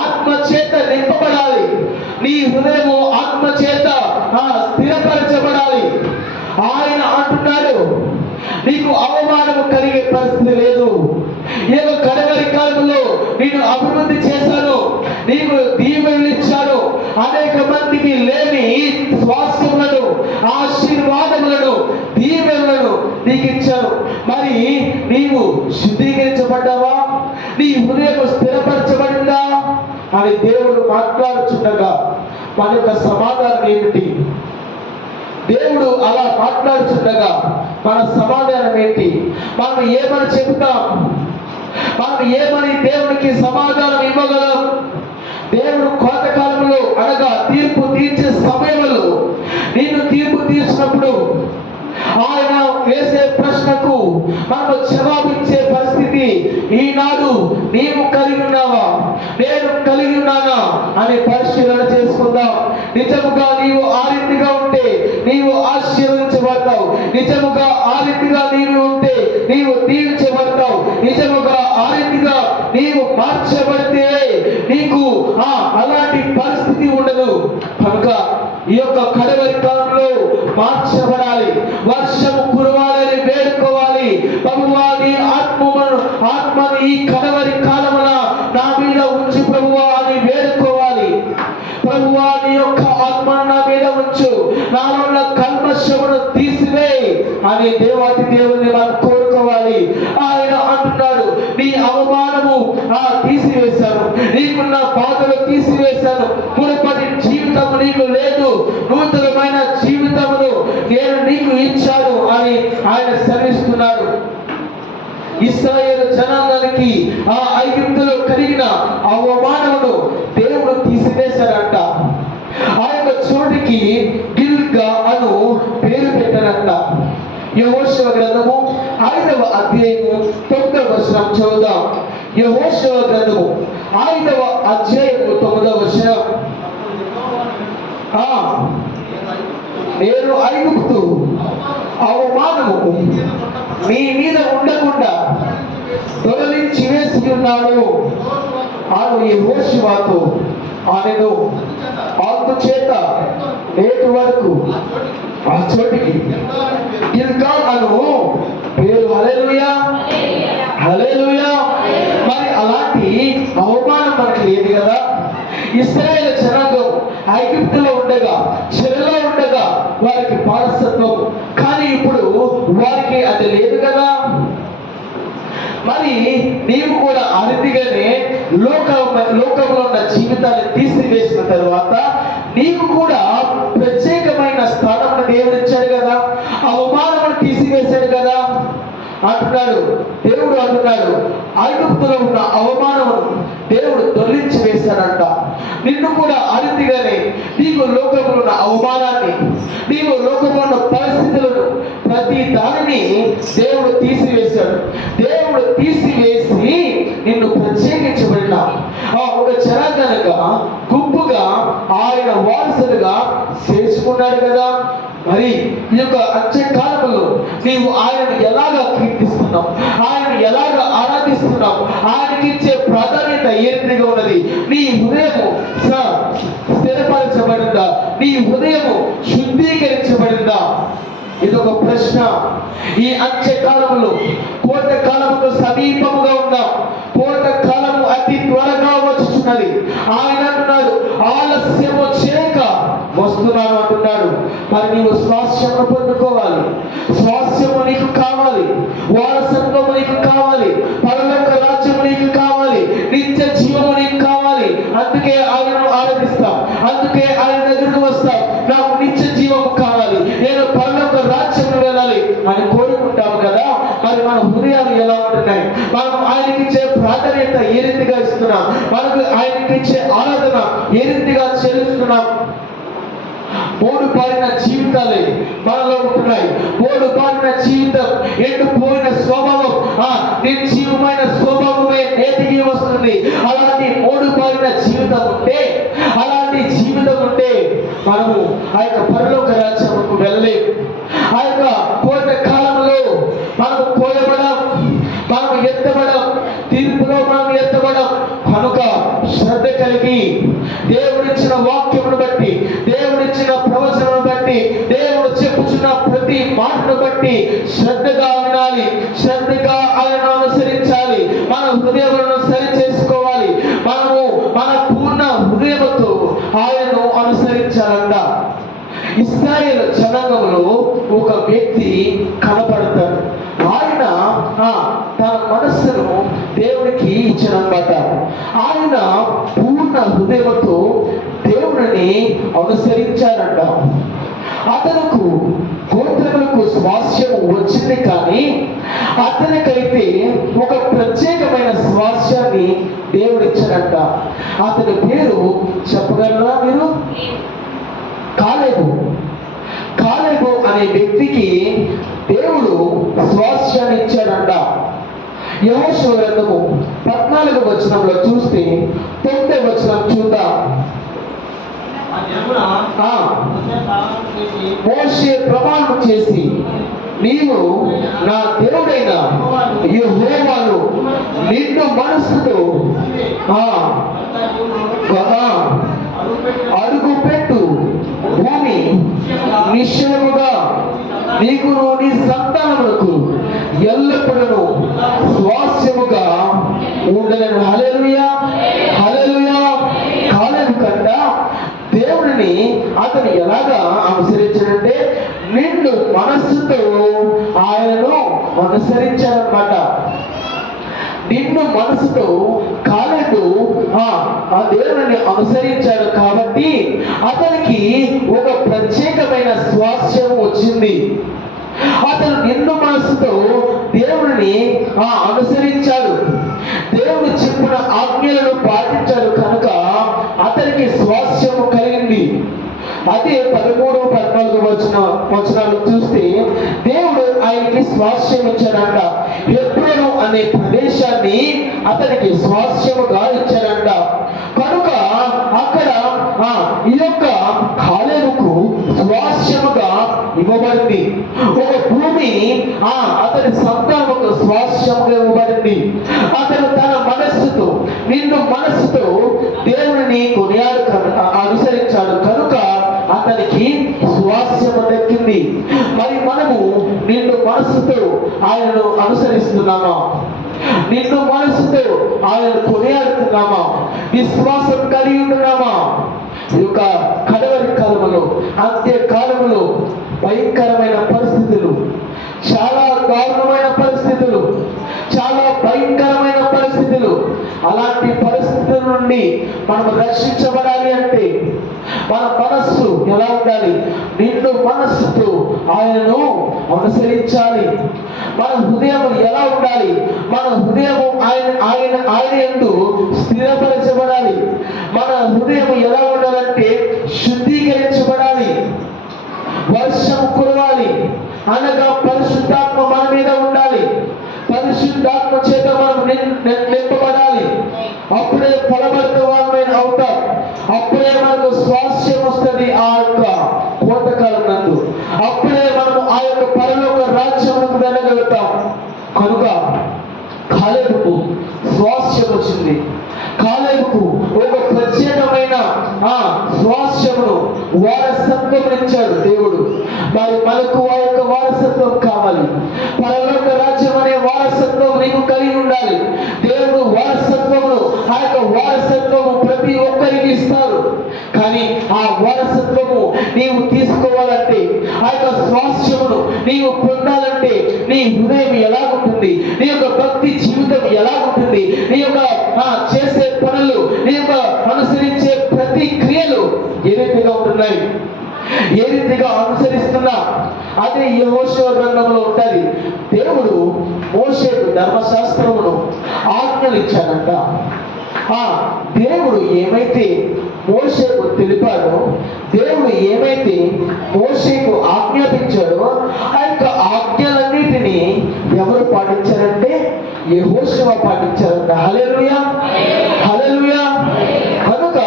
ఆత్మ చేత నింపబడాలి. నీ హృదయము ఆత్మ చేత స్థిరపరచబడాలి. ఆయన అంటున్నాడు, నీకు అవమానము కలిగే పరిస్థితి లేదు. ఏదో కడవరి కాలంలో నేను అభివృద్ధి చేశాను, నీకు దీవెనలు ఇచ్చాను, అనేక మందికి లేని స్వాస్థ్యములను, ఆశీర్వాదములను, దీవెనలను నీకు ఇచ్చాను. మరి నీవు శుద్ధీకరించబడ్డావా? నీ హృదయం స్థిరపరచబడిందా అని దేవుడు మాట్లాడుచుండగా మన యొక్క సమాధానం ఏమిటి? దేవుడు అలా మాట్లాడుచుండగా మన సమాధానం ఏంటి? మనం ఏమని చెబుతాం? మనం ఏమని దేవునికి సమాధానం ఇవ్వగలం? దేవుడు కోతకాలంలో, అనగా తీర్పు తీర్చే సమయంలో నిన్ను తీర్పు తీర్చినప్పుడు ఆయన వేసే ప్రశ్నకు మనం జవాబిచ్చే పరిస్థితి ఈనాడు నీవు కలిగి ఉన్నావా, నేను కలిగి ఉన్నానా అని పరిశీలన చేసుకుందాం. నిజముగా నీవు ఆ రీతిగా ఉంటే నీవు ఆశీర్వదించబడతావు. నిజముగా ఆ రీతిగా నీవు ఉంటే నీవు దీవించబడతావు. నిజముగా ఆ రీతిగా నీవు మార్చబడితే నీకు అలాంటి పరిస్థితి ఉండదు. కనుక ఈ యొక్క కడవరి కాలంలో మార్చబడాలి, వర్షము కురవాలని వేడుకోవాలి. ప్రభువా, నీ ఆత్మను ఈ కడవరి కాలమున నా మీద ఉంచు ప్రభువా అని వేడుకోవాలి. ప్రభువా, నీ యొక్క ఆత్మను నా మీద ఉంచు, నాలో ఉన్న కల్మషమును తీసివేయి అని దేవాతి దేవుని మనం కోరుకోవాలి. ఆయన అంటున్నాడు, నీ అవమానము తీసివేశాను, నీకున్న బాధలు తీసివేశాను, మునుపటి జీవితము నీకు లేదు, నూతనమైన జీవితమును నేను నీకు ఇచ్చాను అని ఆయన సెలవిస్తున్నాడు. ఇశ్రాయేలు జనాంగం అవమానానికి, ఆ ఐగుప్తులో కలిగిన అవమానమును దేవుడు తీసివేశాడంట. ఆ యొక్క చోటికి గిల్గా అను పేరు పెట్టారంట. యెహోషువ గ్రంథము 5వ అధ్యాయము 9వ వచనం చదువుదాం. యెహోషువ గ్రంథము 5వ అధ్యాయము 9వ వచనం. నేను ఐగుప్తు అవమానము మీ మీద ఉండకుండా తొలగించి వేసి ఉన్నాడు ఆను యెహోషువతో ఆనెను. అందుచేత నేటి వరకు ఆ చోటికి గిల్గాల్ అను పేరు. హల్లెలూయా, హల్లెలూయా. మరి అలాంటి అవమానం మనకి లేదు కదా. ఇశ్రాయేలు జనాంగం ఐగుప్తులో ఉండగా, చెరలో ఉండగా వారికి బానిసత్వం, కానీ ఇప్పుడు వారికి అది లేదు కదా. మరి నీవు కూడా అతిథిగానే లోకంలో ఉన్న జీవితాన్ని తీసివేసిన తర్వాత నీకు కూడా ప్రత్యేకమైన స్థానం దేవుడిచ్చాడు కదా, అవమానం తీసివేశాడు కదా అంటున్నాడు దేవుడు. అంటున్నాడు ఐగుప్తులో ఉన్న అవమానమును దేవుడు తొలగించి వేశాడంట. నిన్ను కూడా అతిథిగానే నీకు లోకంలో ఉన్న అవమానాన్ని, నీవు లోకంలో ఉన్న పరిస్థితులను, ప్రతి దానిని దేవుడు తీసివేశాడు. దేవుడు తీసివేసి నిన్ను ప్రత్యేకించబడిన ఒక జనాంగానుగా, గుంపుగా ఆయన వారసులుగా చేసుకున్నాడు కదా. మరి ఈ యొక్క అంత్యకాలంలో నీవు ఆయనను ఎలాగా కీర్తిస్తున్నావు, ఆయన ఎలాగా ఆరాధిస్తున్నావు, ఆయనకి ఇచ్చే ప్రాధాన్యత ఏ రీతిగా ఉన్నది? నీ హృదయము స్థిరపరచబడిందా? నీ హృదయము శుద్ధీకరించబడిందా? ఇదొక ప్రశ్న. ఈ అంత్యకాలంలో కోతకాలముకు సమీపముగా ఉన్నాం. కోతకాలము అతి త్వరగా వచ్చుచున్నది. ఆయన అంటున్నాడు ఆలస్యము చేయక వస్తున్నాను అంటున్నాడు. మరి నీవు స్వాస్థ్యము పొందుకోవాలి, స్వాస్థ్యము నీకు కావాలి, వారసత్వము నీకు కావాలి, పరలోక రాజ్యము నీకు కావాలి, నిత్య జీవము నీకు కావాలి. అందుకే ఆయనను ఆరాధిస్తాం, అందుకే ఆయన దగ్గరకు వస్తాం. నాకు నిత్య జీవము కావాలి, నేను పరలోక రాజ్యము వెళ్ళాలి అని కోరుకుంటాము కదా. మరి మన హృదయాలు ఎలా ఉంటున్నాయి? మనం ఆయనకి ఇచ్చే ప్రాధాన్యత ఏ రీతిగా ఇస్తున్నాం? మనకు ఆయనకి ఇచ్చే ఆరాధన ఏ రీతిగా చెల్లిస్తున్నాం? మూడు పారిన జీవితాలే మనలో ఉంటున్నాయి. మూడు పారిన జీవితం, ఎండిపోయిన స్వభావం, నిర్జీవమైన స్వభావమే నేటికి వస్తుంది. అలాంటి మూడు పారిన జీవితం ఉంటే, అలాంటి జీవితం ఉంటే మనము ఆ యొక్క పరలోక రాజ్యముకు వెళ్ళలేము. ఆ యొక్క కోట కాలంలో మనము కోయబడం, మనము ఎత్తబడం, తీర్పులో మనం ఎత్తబడం. కనుక శ్రద్ధ కలిగి దేవుడిచ్చిన వాక్యమును బట్టి, దేవుడిచ్చిన ప్రవచనను బట్టి, దేవుడు చెప్పుచున్న ప్రతి మాటను బట్టి శ్రద్ధగా వినాలి, శ్రద్ధగా ఆయన అనుసరించాలి. మన హృదయములను సరి చేసుకోవాలి. మనము మన పూర్ణ హృదయముతో ఆయనను అనుసరించాలంట. ఇశ్రాయేలు జనాంగంలో ఒక వ్యక్తి కనపడతాడు. ఆయన తన మనస్సును దేవునికి ఇచ్చినమాట. ఆయన పూర్ణ హృదయంతో దేవుడిని అనుసరించాడంట. అతనుకు గోత్రములకు స్వాస్థ్యం వచ్చింది, కానీ అతనికైతే ఒక ప్రత్యేకమైన స్వాస్థ్యాన్ని దేవుడిచ్చాడంట. అతని పేరు చెప్పగలరా మీరు? కాలేబు. కాలేబు అనే వ్యక్తికి దేవుడు స్వాస్థ్యాన్ని ఇచ్చాడంట. యెహోషువ గ్రంథము 14వ వచనంలో చూస్తే 9వ వచనం చూద్దాం. మోషే ప్రమాణం చేసి, నీవు నా దేవుడైన యెహోవాను నిండు మనస్సుతో అడుగు పెట్టు భూమి నిశ్చయముగా నీకును నీ సంతానములకు ఎల్లప్పుడూ స్వాస్థ్యముగా ఉండలేను. హల్లెలూయా, హల్లెలూయా. కాలేబు కంట దేవుడిని అతను ఎలాగా అనుసరించాడంటే నిండు మనస్సుతో ఆయనను అనుసరించాడనమాట. నిన్ను మనసుతో కాలేబు ఆ దేవుని అనుసరించాడు కాబట్టి అతనికి ఒక ప్రత్యేకమైన స్వాస్థ్యం వచ్చింది. అతను నిన్ను మనసుతో దేవుడిని అనుసరించాడు. దేవుడు చెప్పిన ఆజ్ఞలను పాటించాడు కనుక అతనికి స్వాస్థ్యము కలిగింది. అదే 13-14 వచనాలు చూస్తే దేవుడు ఆయనకి స్వాస్థ్యం ఇచ్చాడంట. హెబ్రోను అనే ప్రదేశాన్ని అతనికి స్వాస్థ్యముగా ఇచ్చాడంట. కనుక అక్కడ ఈ యొక్క కాలేబుకు స్వాస్థ్యముగా ఇవ్వబడింది. ఒక భూమి అతని సంతానముకు స్వాస్థ్యముగా ఇవ్వబడింది. అతను తన మనస్సుతో నిండు మనస్సుతో దేవుడిని కొనియాడు అనుసరించాడు కనుక అతనికి స్వాస్థ్యము దక్కింది. మరి మనము నిండు మనస్సుతో ఆయనను అనుసరిస్తున్నామా? నిన్ను మనసుతో ఆయన కొనియాడుతున్నామా? విశ్వాసం కలిగి ఉంటున్నామా? ఈ యొక్క కడవరి కాలములో, అంత్య కాలములో భయంకరమైన పరిస్థితులు, చాలా దారుణమైన పరిస్థితులు, చాలా భయంకరమైన పరిస్థితులు. అలాంటి పరిస్థితుల నుండి మనం రక్షించబడాలి అంటే మన మనస్సు ఎలా ఉండాలి? నిండు మనస్సుతో ఆయనను అనుసరించాలి. మన హృదయం ఎలా ఉండాలి? మన హృదయం ఆయన యందు స్థిరపరచబడాలి. మన హృదయం ఎలా ఉండాలంటే శుద్ధీకరించబడాలి. వర్షం కురవాలి అనగా పరిశుద్ధాత్మ మన మీద ఉండాలి. పరిశుద్ధాత్మ చేత మనం నింపబడాలి. అప్పుడే ఫలభరితమైన అవుతాం. అప్పుడే మనకు స్వాస్థ్యం వస్తుంది. ఆ యొక్క కోతకాలం నందు అప్పుడే మనము ఆ యొక్క పరలోక రాజ్యములకు వెళ్ళగలుగుతాం. కనుక కాలేబుకు స్వాస్థ్యం వచ్చింది. కాలేబుకు ఒక ప్రత్యేకమైన స్వాస్థ్యమును, వారసత్వం ఇచ్చాడు దేవుడు. మరి మనకు ఆ యొక్క వారసత్వం కావాలి. పరలోక రాజ్యం అనే వారసత్వం నీకు కలిగి ఉండాలి. దేవుడు వారసత్వమును, ఆ యొక్క వారసత్వము ప్రతి ఒక్కరికి ఇస్తారు. కానీ ఆ వారసత్వము నీవు తీసుకోవాలంటే, ఆ యొక్క స్వాస్థ్యమును నీవు పొందాలంటే నీ హృదయం ఎలాగుంటుంది? నీ యొక్క భక్తి జీవితం ఎలాగుంటుంది? నీ యొక్క చేసే పనులు, నీ యొక్క అనుసరించే ప్రతి క్రియలు ఏ రీతిగా ఉంటున్నాయి? ఏ రీతిగా అనుసరిస్తున్నా? అదే యెహోషువ గ్రంథంలో ఉంటుంది. దేవుడు మోషేకు ధర్మశాస్త్రమును ఆజ్ఞలు ఇచ్చాడంట. దేవుడు ఏమైతే మోషేకు తెలిపాడో, దేవుడు ఏమైతే మోషేకు ఆజ్ఞాపించాడో, ఆ యొక్క ఆజ్ఞలన్నిటినీ ఎవరు పాటించారంటే యెహోషువ పాటించారంట. హల్లెలూయా, హల్లెలూయా. కనుక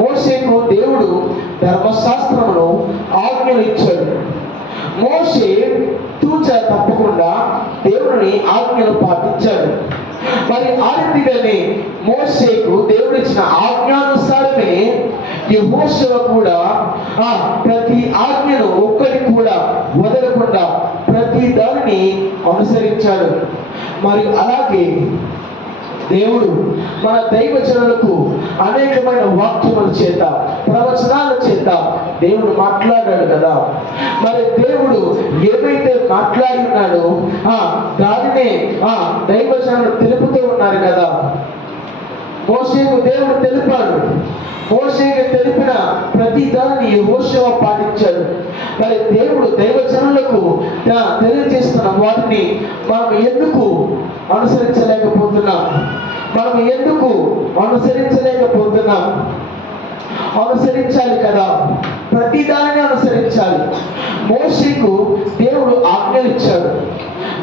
మోషేకు దేవుడు ధర్మశాస్త్రమును ఆజ్ఞలు ఇచ్చాడు. మోషే తూచా తప్పకుండా దేవుని ఆజ్ఞలు పాటించాడు. మరి ఆ రీతిగానే మోషేకు దేవుడు ఇచ్చిన ఆజ్ఞానుసారమే యెహోషువ కూడా ప్రతి ఆజ్ఞను ఒక్కటి కూడా వదలకుండా ప్రతి దానిని అనుసరించాడు. మరి అలాగే దేవుడు మన దైవజనులకు అనేకమైన వాక్యముల చేత, ప్రవచనాల చేత దేవుడు మాట్లాడాడు కదా. మరి దేవుడు ఏమైతే మాట్లాడి ఉన్నాడో దానినే దైవజనులు తెలుపుతూ ఉన్నారు కదా. మోషేకు దేవుడు తెలిపాడు. మోషేకు తెలిపిన ప్రతి దానిని యెహోషువ పాటించాడు. మరి దేవుడు దైవజనులకు తెలియజేస్తున్న వాటిని మనం ఎందుకు అనుసరించలేకపోతున్నాం? మనం ఎందుకు అనుసరించలేకపోతున్నాం? అనుసరించాలి కదా, ప్రతి దానిని అనుసరించాలి. మోషేకు దేవుడు ఆజ్ఞలు ఇచ్చాడు.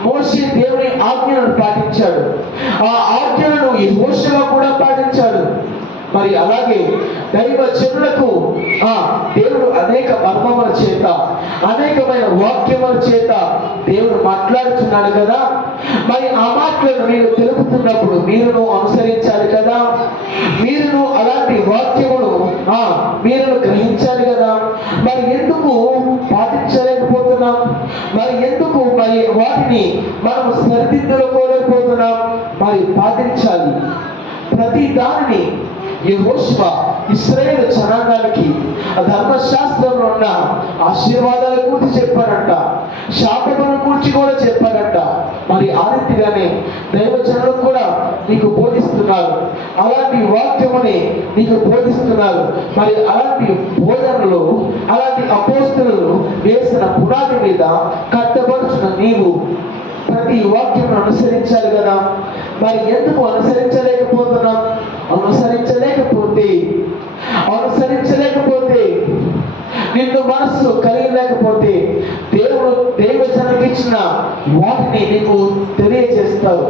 మోషే దేవుని ఆజ్ఞలను పాటించాడు. ఆ ఆజ్ఞలను యెహోషువ కూడా పాటించాడు. మరి అలాగే దైవజనులకు దేవుడు అనేక మర్మముల చేత, అనేకమైన వాక్యముల చేత దేవుడు మాట్లాడుతున్నాడు కదా. మరి ఆ మాటలను మీరు తెలుపుతున్నప్పుడు మీరును అనుసరించాలి కదా. మీరును అలాంటి వాక్యమును మీరును గ్రహించాలి కదా. మరి ఎందుకు పాటించలేకపోతున్నాం? మరి ఎందుకు మరి వాటిని మనం సరిదిద్దుకోలేకపోతున్నాం? మరి పాటించాలి. ప్రతి దానిని యెహోషువ ఇశ్రాయేలు జనాంగానికి ధర్మశాస్త్రంలో ఉన్న ఆశీర్వాదాల గురించి చెప్పారంట, శాపముల గురించి కూడా చెప్పారంట. మరి ఆ రీతిగానే దైవజనులు కూడా నీకు బోధిస్తున్నారు. అలాంటి వాక్యముని నీకు బోధిస్తున్నారు. మరి అలాంటి బోధనలు, అలాంటి అపోస్తలులు వేసిన పునాది మీద కట్టబడుచున్న నీవు ప్రతి వాక్యం అనుసరించాలి కదా. మరి ఎందుకు అనుసరించలేకపోతున్నాం? అనుసరించలేకపోతే నిన్ను మనస్సు కలిగి లేకపోతే దేవుడు దైవజనులకు ఇచ్చిన వాటిని నీకు తెలియజేస్తావు.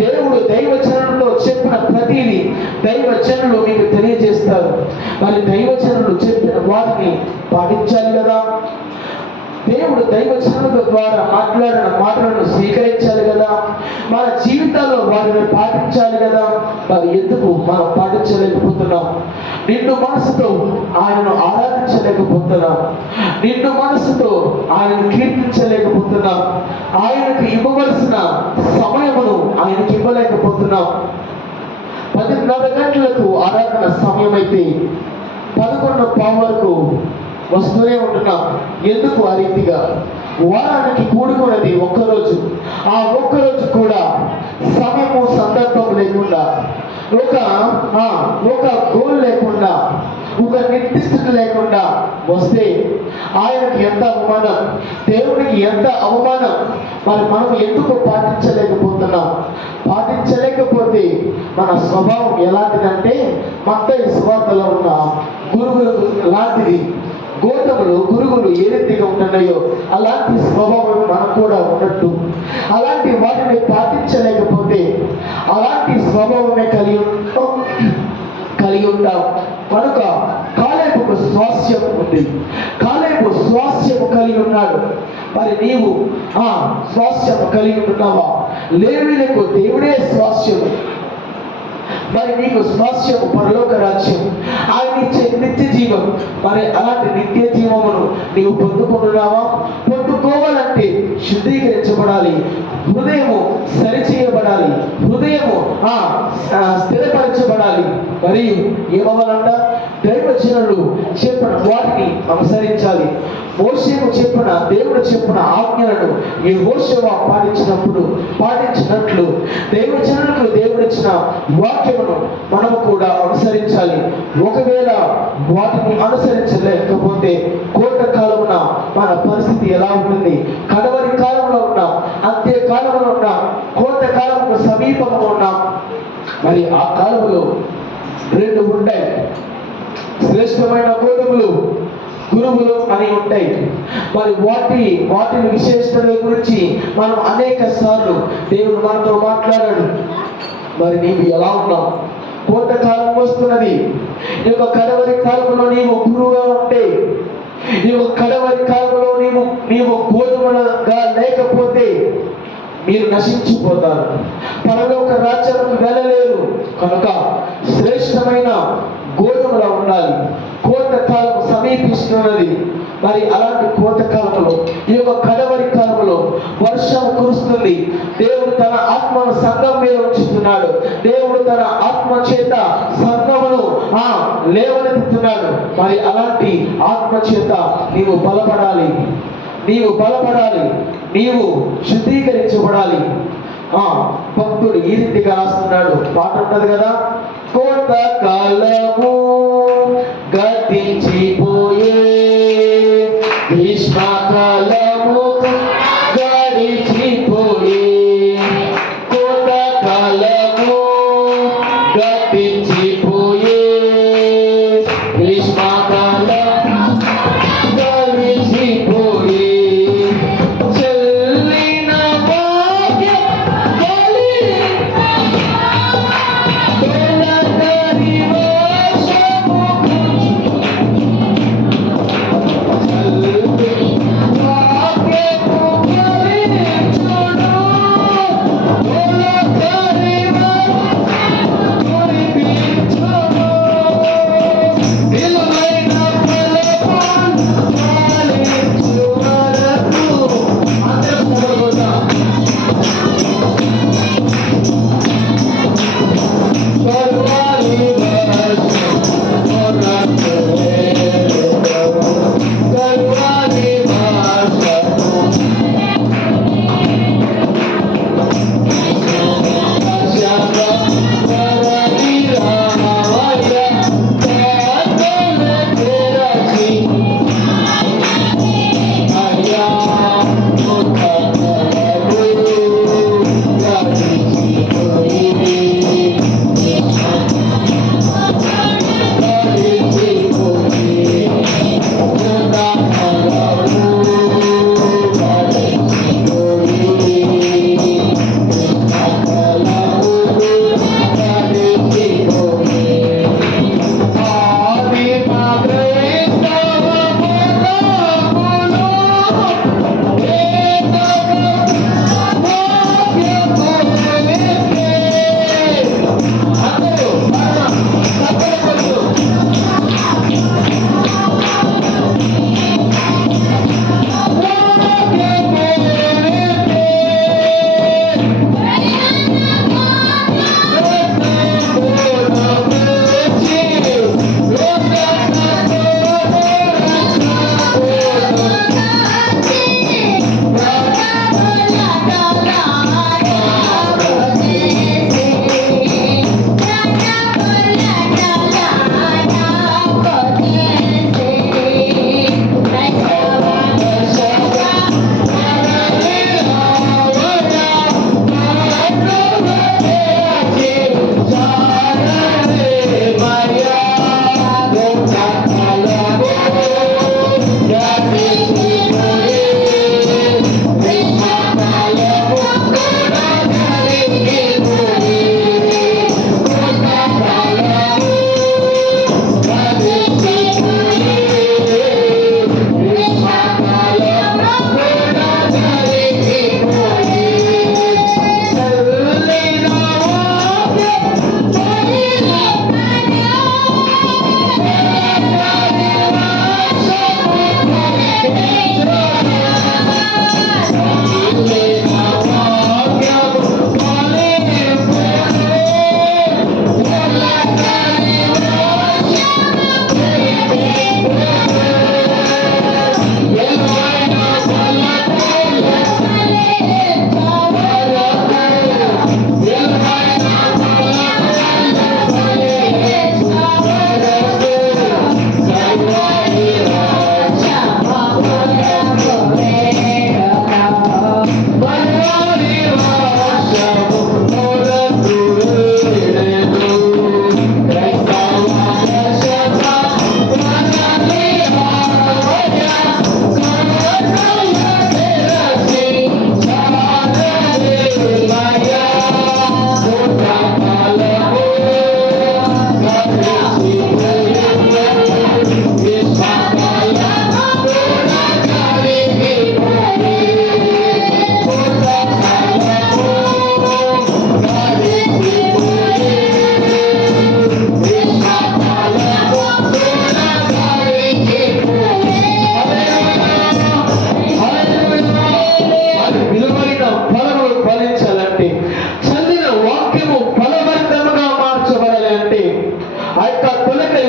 దేవుడు దైవజనులతో చెప్పిన ప్రతిదీ దైవజనులు మీకు తెలియజేస్తారు. మరి దైవజనులు చెప్పిన వాటిని పాటించాలి కదా. దేవుడు దైవజనుల ద్వారా మాట్లాడిన మాటలను స్వీకరించాలి కదా. మన జీవితాల్లో వాటిని పాటించాలి కదా. మరి ఎందుకు మనం పాటించలేకపోతున్నాం? నిండు మనసుతో ఆయనను ఆరాధించలేకపోతున్నాం. నిండు మనసుతో ఆయనను కీర్తించలేకపోతున్నాం. ఆయనకు ఇవ్వవలసిన సమయమును ఆయనకి ఇవ్వలేకపోతున్నాం. 10:30 గంటలకు ఆరాధన సమయం అయితే 11:15 వరకు వస్తూనే ఉంటున్నాం. ఎందుకు ఆ రీతిగా? వారానికి కూడుకున్నది ఒక్కరోజు. ఆ ఒక్కరోజు కూడా సమయము సందర్భం లేకుండా, ఒక గోల్ లేకుండా, ఒక నిర్దిష్టత లేకుండా వస్తే ఆయనకి ఎంత అవమానం, దేవునికి ఎంత అవమానం. మరి మనం ఎందుకు పాటించలేకపోతున్నాం? పాటించలేకపోతే మన స్వభావం ఎలాంటిదంటే మత్తయి సువార్తలో ఉన్న గురుగులు లాంటిది. గురుగులు ఏ రీతిగా ఉంటున్నాయో అలాంటి స్వభావం మనకు కూడా ఉన్నట్టు, అలాంటి వాటిని పాటించలేకపోతే అలాంటి స్వభావమే కలిగి ఉంటాం. కనుక కాలేబుకు స్వాస్యం ఉంది. కాలేబు స్వాస్యము కలిగి ఉన్నాడు. మరి నీవు స్వాస్యము కలిగి ఉంటున్నావా? లేవీయులకు దేవుడే స్వాస్యము. మరి నీకు స్వాస్యము పరలోక రాజ్యం, ఆయన ఇచ్చే నిత్య జీవం. మరి అలాంటి నిత్య జీవమును నీవు పొందుకుంటున్నావా? పొందుకోవాలంటే శుద్ధీకరించబడాలి, హృదయము సరిచేయబడాలి, హృదయము స్థిరపరచబడాలి. మరియు ఏమవ్వాలంట? దైవజనులు చెప్పిన వాటిని అనుసరించాలి. మోషేకు చెప్పిన దేవుడు చెప్పిన ఆజ్ఞలను యెహోషువ పాటించినట్లు దైవజనులకు దేవుడిచ్చిన వాక్యమును మనము కూడా అనుసరించాలి. ఒకవేళ వాటిని అనుసరించలేకపోతే కోట కాలమున మన పరిస్థితి ఎలా ఉంటుంది? కడవరి కాలంలో ఉన్నాం, అంత్య కాలంలో ఉన్నాం, కోట కాలముకు సమీపంలో ఉన్నాం. మరి ఆ కాలంలో 2 ఉంటాయి. శ్రేష్టమైన గోధుమలు, గురువులు అని ఉంటాయి. మరి వాటిని విశేషతల గురించి మనం అనేక సార్లు దేవుడు మనతో మాట్లాడాడు. మరి నీవు ఎలా ఉన్నావు? కోతకాలం వస్తున్నది. ఈ యొక్క కడవరి కాలంలో నీవు గురువుగా ఉంటే, ఈ యొక్క కడవరి కాలంలో నీవు గోధుమలుగా లేకపోతే మీరు నశించిపోతారు, పరలోక రాజ్యాలకు వెళ్ళలేరు. కనుక శ్రేష్టమైన గోధుమలా ఉండాలి. కోతకాలం సమీపిస్తున్నది. మరి అలాంటి కోతకాలంలో, ఈ యొక్క కడవరి కాలంలో వర్షం కురుస్తుంది. దేవుడు తన ఆత్మను సంఘం మీద ఉంచుతున్నాడు. దేవుడు తన ఆత్మ చేత సంఘమును లేవనెత్తుతున్నాడు. మరి అలాంటి ఆత్మ చేత నీవు బలపడాలి, నీవు శుద్ధీకరించబడాలి. భక్తుడు ఈ రీతిగా రాస్తున్నాడు. పాట ఉంటది కదా, కోత కాలము గతించిపోయే, గ్రీష్మకాలము గడిచిపోయే, కోత కాలము గతించిపోయే, గ్రీష్మకాలము గడిచిపోయే, చెల్లిన భాగ్యం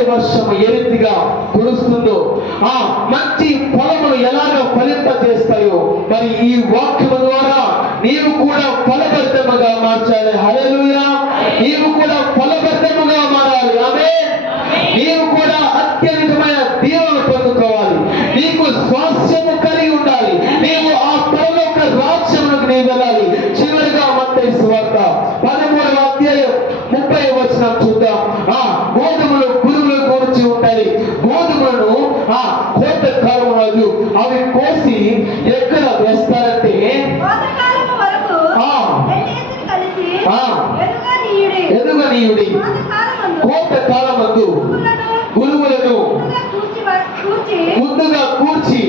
వర్షము ఏ రీతిగా కురుస్తుందో, ఆ మంచి ఫలములు ఎలాగ ఫలింప చేస్తాయో, మరి ఈ వాక్యము ద్వారా నీవు కూడా ఫలభరితముగా మార్చాలి. హల్లెలూయా. నీవు కూడా ఫలభరితముగా మారాలి. ఆమేన్. నీవు కూడా అత్యధికమైన దీవెనలు పొందుకోవాలి. నీకు స్వాస్థ్యము కలిగి ఉండాలి. నీవు ఆ పరలోక రాజ్యమునకు నీవు వెళ్ళాలి. చివరిగా మత్తయి సువార్త 13వ అధ్యాయం 30వ వచనం చూద్దాం. గోధుమలు పురుగులు కూర్చి ఉంటాయి. గోధుమలను కోత కాలములు అవి కోసి ఎక్కడ వేస్తారంటే ఎదుగనీయుడి కోత కాలమందు గురువులను ముందుగా కూర్చి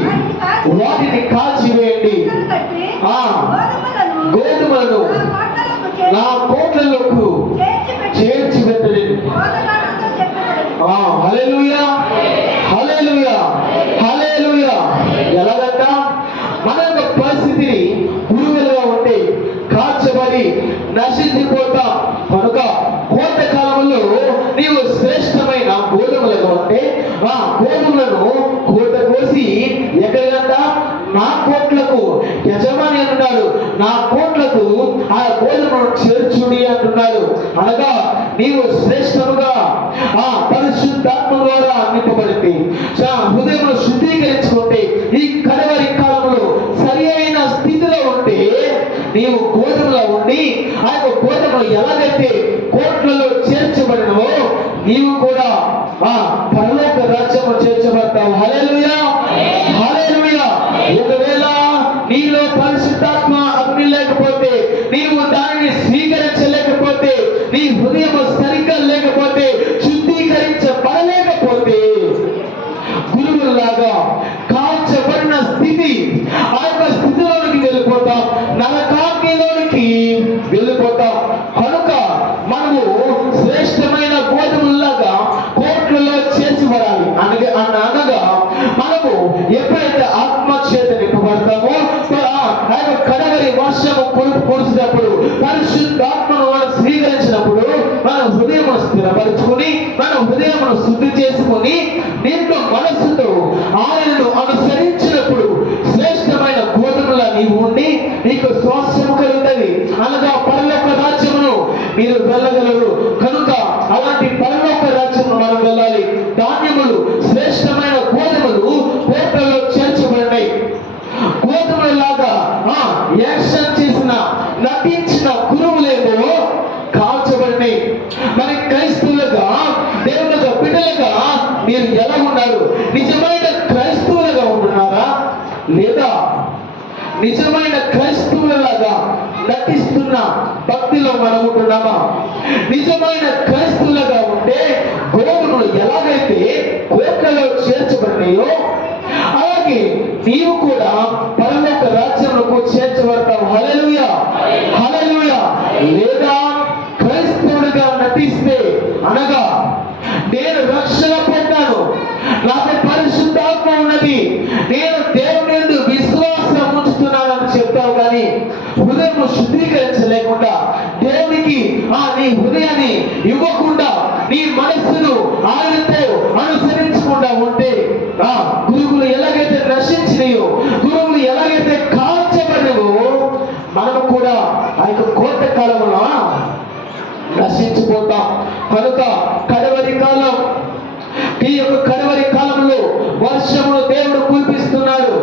వాటిని కాల్చివేయండి. గోధుమలను నా కోట్లలోకి చేర్చి పెట్టండి. హల్లెలూయా, హల్లెలూయా, హల్లెలూయా. ఎలాగంట మన యొక్క పరిస్థితిని పురుగులుగా ఉంటే కాల్చబడి నశించిపోతాం. కనుక కోత కాలంలో నీవు శ్రేష్టమైన గోధుమలుగా ఉంటే ఆ గోధుమలను కోత కోసి ఎక్కడికంట నా కోట్లకు యజమాని అంటున్నాడు. నా కోట్లకు ఆ గోధుమను చేర్చుడి అంటున్నాడు. అనగా నీవు శ్రేష్టముగా ఆ పరిశుద్ధాత్మ ద్వారా నింపబడితే, హృదయం శుద్ధీకరించుకుంటే, ఈ కడవరి కాలంలో సరి అయిన స్థితిలో ఉంటే నీవు గోధుమలో ఉండి ఆ యొక్క గోధుమలు ఎలాగైతే కోట్లలో చేర్చబడినవో నీవు కూడా ఆ పరలోక రాజ్యము చేర్చబడతావు. హల్లెలూయా, హల్లెలూయా. ఒకవేళ నీలో పరిశుద్ధాత్మ అగ్ని లేకపోతే, నీవు దానిని స్వీకరించలేకపోతే, నీ హృదయం సరిగ్గా లేకపోతే, శుద్ధీకరించబడలేకపోతే గురువులాగా కాల్చబడిన స్థితి, ఆ యొక్క స్థితిలోనికి వెళ్ళిపోతాం. నరకాగ్నిలోనికి వెళ్ళిపోతాం. కనుక మనము శ్రేష్టమైన గోధుమలాగా కోట్లలో చేసిబడాలి. అనగా మనము ఎప్పుడైతే ఆత్మచేత నింపబడతామో ఆ యొక్క కడవరి వర్షము కురిసినప్పుడు, పరిశుద్ధాత్మను మనం స్వీకరించినప్పుడు మన హృదయం స్థిరపరుచుకుని, మన హృదయం శుద్ధి చేసుకుని, నిన్ను మనస్సుతో ఆయనను అనుసరించినప్పుడు శ్రేష్టమైన గోధుమల నీవు ఉండి నీకు స్వాస్థ్యము కలుగుతుంది. అనగా పరలోక రాజ్యమును మీరు వెళ్ళగలరు. కనుక అలాంటి పరలోక రాజ్యము మనం వెళ్ళాలి. ధాన్యములు శ్రేష్టమైన గోధుమలు కోట్లలో చేర్చబడినాయి. గోధుమలాగా యాక్షన్ చేసిన నటించిన గురువులేమో కాల్చబడినాయి. మరి క్రైస్తవులుగా దేవుని బిడ్డలుగా మీరు ఎలా ఉన్నారు? నిజమైన క్రైస్తవులుగా ఉంటున్నారా, లేదా నిజమైన క్రైస్తవులలాగా నటిస్తున్న భక్తిలో మనం ఉంటున్నామా? నిజమైన క్రైస్తవులుగా ఉంటే గోధుమలు ఎలాగైతే కోట్లలో చేర్చబడినాయో అలాగే నీవు కూడా పరలోక రాజ్యంలో చేర్చబడతావు. హల్లెలూయా, హల్లెలూయా. లేదా క్రైస్తవుడిగా నటిస్తే, అనగా నేను రక్షణ పొందాను, నాకు పరిశుద్ధాత్మ ఉన్నది, నేను దేవుని యందు విశ్వాసం ఉంచుతున్నానని చెప్తావు, కానీ హృదయం శుద్ధీకరించలేకుండా, దేవునికి నీ హృదయాన్ని ఇవ్వకుండా, నీ మనస్సును ఆయనతో అనుసరించకుండా ఉంటే గురువులు ఎలాగైతే నశించినాయో, గురువులు ఎలాగైతే కాల్చబడినవో, మనము కూడా ఆ యొక్క కోట కాలంలో నశించిపోతాం. కనుక కడవరి కాలం, ఈ యొక్క కడవరి కాలంలో వర్షమును దేవుడు కురిపిస్తున్నాడు.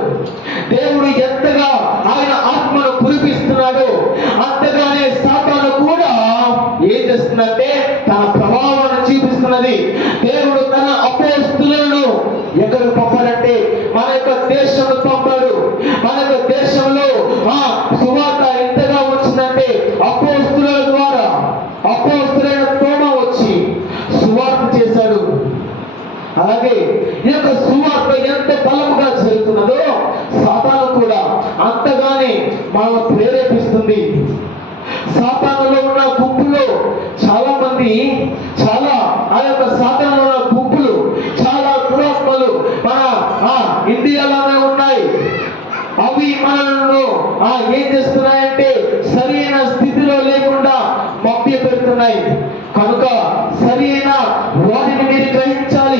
దేవుడు ఎంతగా ఆయన ఆత్మను కురిపిస్తున్నాడో అంతగానే సాతాను కూడా ఏం చేస్తుందంటే తన ప్రభావాన్ని చూపిస్తున్నది. దేవుడు తన అపోస్తలులను ఎక్కడికి పంపాడంటే మన యొక్క దేశంలో పంపాడు. మన యొక్క దేశంలో సువార్త ఎంతగా వచ్చిందంటే అపోస్తలుల ద్వారా అపోస్తలుడైన తోమా వచ్చి సువార్త చేశాడు. అలాగే ఈ యొక్క సువార్త ఎంత బలముగా జరుగుతున్నదో సాతాను కూడా అంతగానే మనం ప్రేరేపిస్తుంది. సాతానులో ఉన్న గుంపులో చాలా మంది, ఆ యొక్క సాతానులో ఉన్న గుంపులు, చాలా దురాత్మలు మన ఇండియాలోనే ఉన్నాయి. అవి మనలను ఏం చేస్తున్నాయంటే సరైన స్థితిలో లేకుండా మభ్య పెడుతున్నాయి. కనుక సరైన వాటిని మీరు గ్రహించాలి.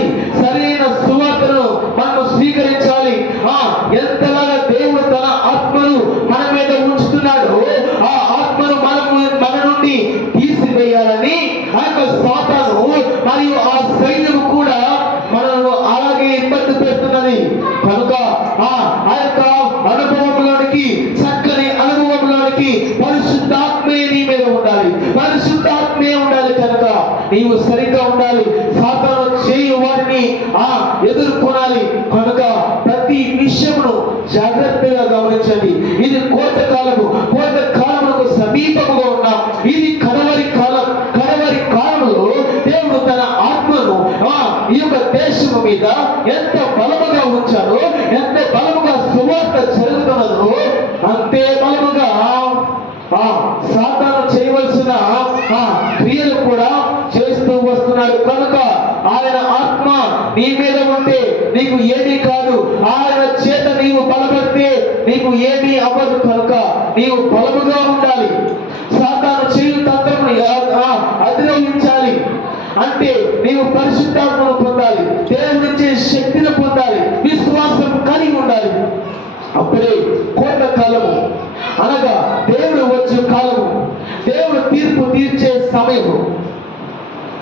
సరిగ్గా ఉండాలి. సాతాను చేయు వారిని ఎదుర్కొనాలి. కనుక ప్రతి విషయమును జాగ్రత్తగా గమనించండి. ఇది కోత కాలము, కోత కాలములకు సమీపముగా ఉన్నాం. ఇది కడవరి కాలం. కడవరి కాలంలో దేవుడు తన ఆత్మను ఈ యొక్క దేశము మీద ఎంత బలముగా ఉంచాడో, ఎంత బలముగా సువార్త జరుగుతున్నదో అంతే బలముగా సాతాను చేయవలసిన క్రియలు కూడా చేస్తూ వస్తున్నాడు. కనుక ఆయన ఆత్మ నీ మీద ఉంటే నీకు ఏమీ కాదు. ఆయన చేత నీవు బలపడితే నీకు ఏమీ అవ్వదు. కనుక నీవు బలముగా ఉండాలి. సాతాను చేయు తంత్రమును అధిరోహించాలి అంటే నీవు పరిశుద్ధాత్మను పొందాలి, దేవుడి నుంచి శక్తిని పొందాలి, విశ్వాసం కలిగి ఉండాలి. అప్పుడే కోట కాలము అనగా దేవుడు వచ్చే కాలము, దేవుడు తీర్పు తీర్చే సమయము.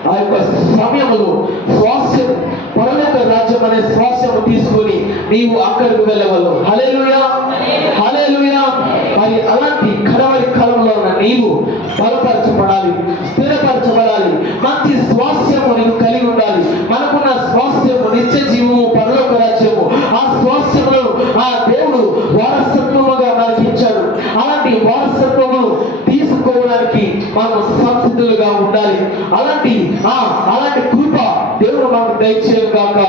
ఆ యొక్క సమయములో స్వాస్యం, పరలోక రాజ్యం అనే స్వాస్యము తీసుకొని నీవు అక్కడికి వెళ్ళవలను. హల్లెలూయా, హల్లెలూయా. మరి అలాంటి కడవరి కాలంలో ఉన్న నీవు బలపరచబడాలి, స్థిరపరచబడాలి. మంచి స్వాస్యము నీవు కలిగి ఉండాలి. మనకున్న స్వాస్యము నిత్య జీవము, పరలోక రాజ్యము. ఆ స్వాస్యమును దేవుడు వారసత్వముగా మనకి ఇచ్చాడు. అలాంటి వారసత్వమును తీసుకోవడానికి మనం సంసిద్ధులుగా ఉండాలి. అలాంటి కృప దేవుడు మనకు దయచేయను గాక.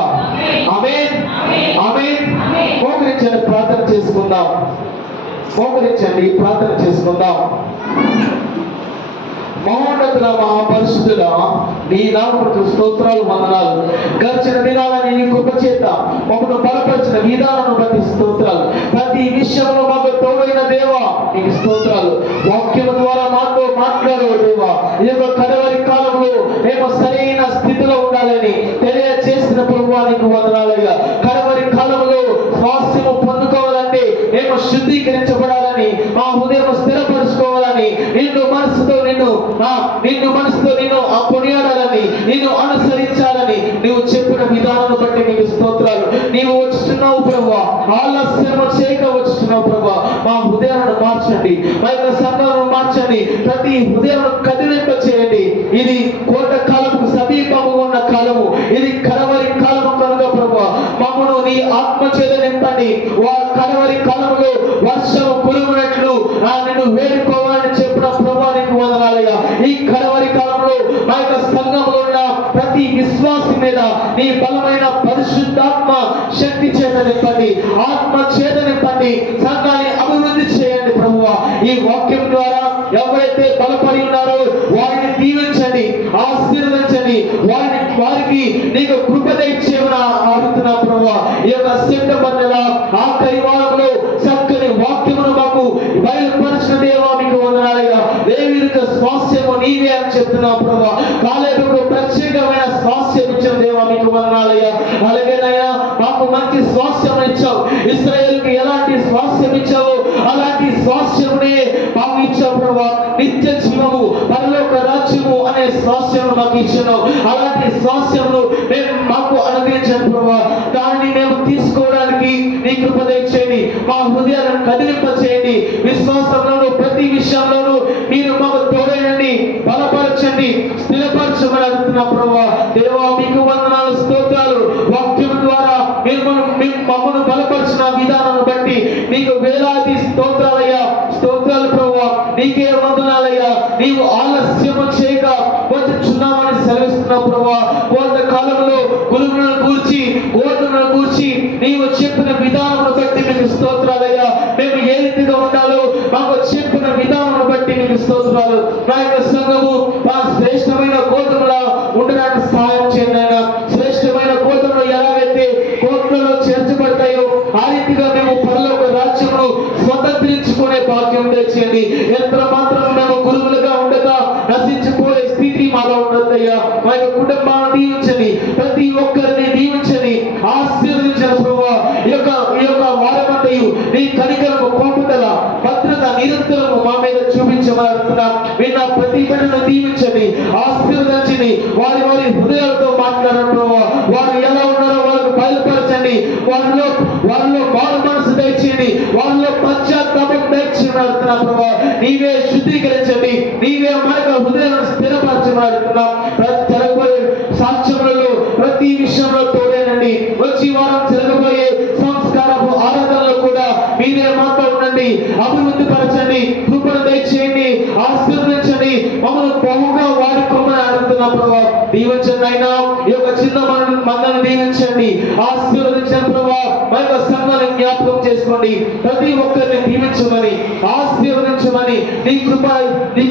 ఆమేన్, ఆమేన్. మోకరించండి, ప్రార్థన చేసుకుందాం. మోకరించండి, ప్రార్థన చేసుకుందాం. మహోన్నతుల మహాపరిశుద్ధుల నీ నామమునకు స్తోత్రాలు, వందనాలు. గడిచిన దినాలని నీ కృప చేత మమ్మల్ని బలపరిచిన విధానాన్ని బట్టి స్తోత్రాలు. ప్రతి విషయంలో మాకు తోడైన దేవా నీకు స్తోత్రాలు. వాక్యము ద్వారా మాతో మాట్లాడే దేవా, ఈ యొక్క కడవరి కాలంలో మేము సరైన స్థితిలో ఉండాలని తెలియజేసిన ప్రభువా నీకు వందనాలుగా. కడవరి కాలంలో స్వాస్థ్యము పొందుకోవాలంటే మేము శుద్ధీకరించబడాలని, మా హృదయం స్థిరపరుచుకోవాలని, నిన్ను మనసుతో నిన్ను కొనియాడాలని, నిన్ను అనుసరించాలని నీవు చెప్పిన విధానాన్ని బట్టి నీకు స్తోత్రాలు. నీవు వచ్చుతున్నావు ప్రభువా, ఆలస్యం చేయక వచ్చుతున్నావు ప్రభువా. మా హృదయాలను మార్చండి, మా యొక్క సంఘాలను మార్చండి, ప్రతి హృదయాలను కదిలింప చేయండి. ఇది కోట కాలము సమీపముగా ఉన్న కాలము, ఇది కడవరి కాలము కనుక ప్రభువా మమ్మను నీ ఆత్మ చేత నింపండి. కడవరి కాలంలో వర్షము కురుమునట్లు నిన్ను వేడుకోవాలని చెప్పిన ప్రభువా నీకు వందనాలుగా. ఈ కడవరి కాలంలో మా యొక్క సంఘంలో ఉన్న ప్రతి విశ్వాసి మీద నీ బలమైన పరిశుద్ధాత్మ శక్తి చేత నింపండి, ఆత్మ చేత నింపండి. సంఘాన్ని అభివృద్ధి చేయండి ప్రభువా. ఈ వాక్యం ద్వారా ఎవరైతే బలపడి ఉన్నారో వారిని దీవించండి, ఆశీర్వదించండి. వారికి నీకు కృప దయచేయమని అడుగుతున్నా ప్రభువా. ఈ యొక్క సెప్టెంబర్ నెల ఆఖరి వారంలో చక్కని వాక్యమును మాకు బయలుపరిచిన దేవా మీకు వందనాలుగా. దేవునికి స్వాస్థ్యము నీవే అని చెప్తున్నావు ప్రభువా. కాలేబుకు ప్రత్యేకమైన స్వాస్థ్యం ఇచ్చిన దేవా మీకు వందనాలుగా. అలాగేనయ్యా మాకు మంచి స్వాస్థ్యం ఇచ్చావు. ఇశ్రాయేలుకి ఎలాంటి స్వాస్థ్యం ఇచ్చావు అలాంటి స్వాస్థ్యమునే మాకు ఇచ్చావు ప్రభువా. నిత్య జీవము, పరలోక రాజ్యము అనే స్వాస్థ్యము మాకు ఇచ్చినావు. అలాంటి స్వాస్థ్యమును మేము మాకు అనుగ్రహించాను ప్రభువా. దాన్ని మేము తీసుకోవడానికి నీ కృప దయచేయండి, మా హృదయాలను కదిలింప చేయండి. విశ్వాసంలోను ప్రతి విషయంలోనూ మీరు మాకు తోడేయండి, బలపరచండి, స్థిరపరచమని అడుగుతున్నా ప్రభువా. దేవా మీకు వందనాలు, స్తోత్రాలు. వాక్యం ద్వారా మీరు మమ్మల్ని బలపరిచిన విధానాన్ని బట్టి నీకు వేలాది స్తోత్రాలయ్యా, స్తోత్రాలు ప్రభువా. నీకే వందనాలయ్యా. నీవు ఆలస్యము చేయక వచ్చుచున్నామని సెలవిస్తున్నావు ప్రభువా. కొంతకాలంలో గురువులను గూర్చి, ఓటులను గూర్చి నీవు చెప్పిన విధానమును బట్టి నీకు స్తోత్రాలయ్యా. మేము ఏ రీతిగా ఉండాలో మాకు చెప్పిన విధానాన్ని బట్టి నీకు స్తోత్రాలు. నా యొక్క సంఘము మా శ్రేష్టమైన గోధుమలా ఉండడానికి సహాయం చేయండి ఆయన. శ్రేష్టమైన గోధుమలు ఎలాగైతే కోట్లలో చేర్చబడతాయో ఆ రీతిగా మేము పరలోక రాజ్యమును స్వతంత్రించుకునే భాగ్యం తెచ్చేయండి. ఎంత మాత్రం మేము గురువులుగా ఉండగా నశించిపోయే స్థితి మాలో ఉండద్దయ్యా. మా యొక్క కుటుంబాన్ని దీవించండి, ప్రతి ఒక్కరిని దీవించండి, ఆశీర్వదించండి ప్రభువా. ఈ యొక్క వారమంతయు నీ కనికరము, కోపదల, భద్రత నిరంతరము మా మీద చూపించమని అడుగుతున్నాం. విన్న ప్రతి బిడ్డను దీవించండి, ఆశీర్వదించండి. వారి హృదయాలతో మాట్లాడండి ప్రభువా. వారు ఎలా ఉన్నారో వాళ్ళకు బయలుపరచండి. వారిలో మారు మనసు దయచేయండి, వాళ్ళలో పశ్చాత్తాపం దయచేయమని అడుగుతున్నాం ప్రభువా. నీవే శుద్ధీకరించండి, నీవే మన హృదయాలను స్థిరపరచమని అడుగుతున్నాం. జరగబోయే మా యొక్క సంఘాలను జ్ఞాపకం చేసుకోండి. ప్రతి ఒక్కరిని దీవించమని, ఆశీర్వదించమని, నీ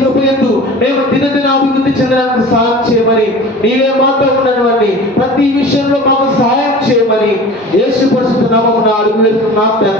కృప యందు మేము దినదిన అభివృద్ధి చెందడానికి సహాయం చేయమని, నీవే మాతో ఉండనివ్వండి, ప్రతి విషయంలో మాకు సహాయం చేయమని యేసు పరిశుద్ధ నామమున అడుగు వేడుతున్నాం తండ్రి.